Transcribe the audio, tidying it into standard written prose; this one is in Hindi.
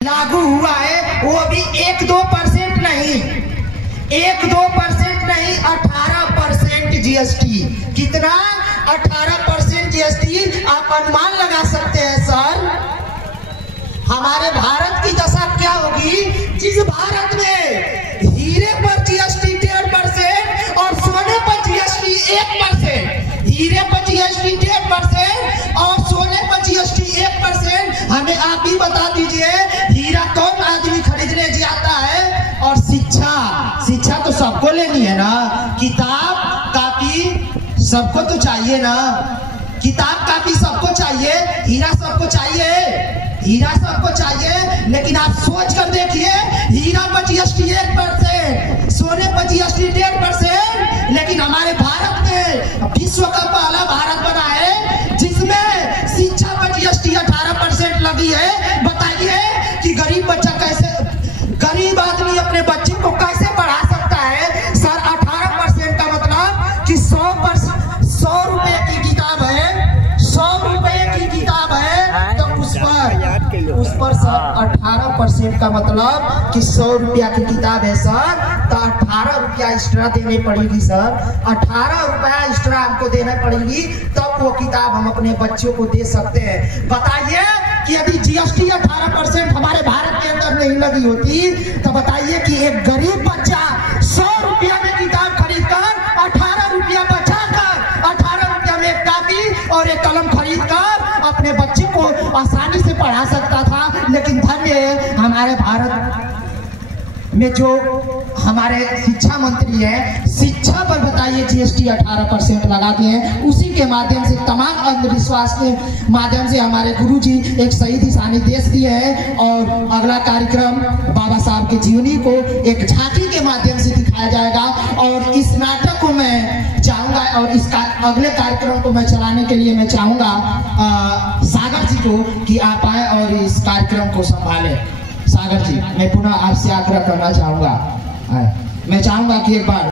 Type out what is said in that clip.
लागू हुआ है, वो भी 1-2% नहीं, 1-2% नहीं, 18% जीएसटी। कितना? 18% जीएसटी। आप अनुमान लगा सकते हैं सर, हमारे भारत की दशा क्या होगी जिस भारत में हीरे पर जीएसटी 1.5% और सोने पर जीएसटी 1%, हीरे पर जीएसटी 1.5% और सोने पर जीएसटी 1%। हमें आप ही बता दीजिए, हीरा कौन आदमी खरीदने जाता है? और शिक्षा तो सबको लेनी है ना, किताब कापी सबको तो चाहिए ना, किताब कापी सबको चाहिए, हीरा सबको चाहिए, हीरा सबको चाहिए। लेकिन आप सोच कर देखिए, हीरा पर जीएसटी 1%, सोने पर जीएसटी 1.5%, लेकिन हमारे भारत में विश्व का पहला भारत बना है जिसमें शिक्षा पर जीएसटी 18% लगी है। बताइए कि गरीब बच्चा कैसे, गरीब आदमी अपने बच्चे को कैसे पढ़ा सकता है? सर 18% का मतलब कि 100 रुपए की किताब है, 100 रुपए की किताब है, तो उस पर सर 18% का मतलब कि 100 रुपया की किताब है सर, तो 18 रुपया एक्स्ट्रा देने पड़ेगी सर, 18 रुपया एक्स्ट्रा हमको देना पड़ेगी, तब वो किताब हम अपने बच्चों को दे सकते हैं। बताइए कि यदि जीएसटी 18% हमारे भारत के अंदर नहीं लगी होती, तो बताइए कि एक गरीब बच्चा 100 रुपया में किताब खरीद कर 18 रुपया बचाकर 18 रुपया में एक कापी और एक कलम खरीद कर अपने बच्चे को आसानी से पढ़ा सकता था। लेकिन धन्य है हमारे भारत में जो हमारे शिक्षा मंत्री है, शिक्षा पर बताइए जीएसटी 18% लगा दिए हैं। उसी के माध्यम से, तमाम अंधविश्वास के माध्यम से हमारे गुरुजी एक सही दिशा निर्देश दिए हैं। और अगला कार्यक्रम बाबा साहब के जीवनी को एक झांकी के माध्यम से दिखाया जाएगा। और इस नाटक को मैं चाहूंगा, और इसका अगले कार्यक्रम को मैं चलाने के लिए मैं चाहूंगा सागर जी को कि आप आए और इस कार्यक्रम को संभालें। सागर जी, मैं पुनः आपसे आग्रह करना चाहूंगा, मैं चाहूंगा कि एक बार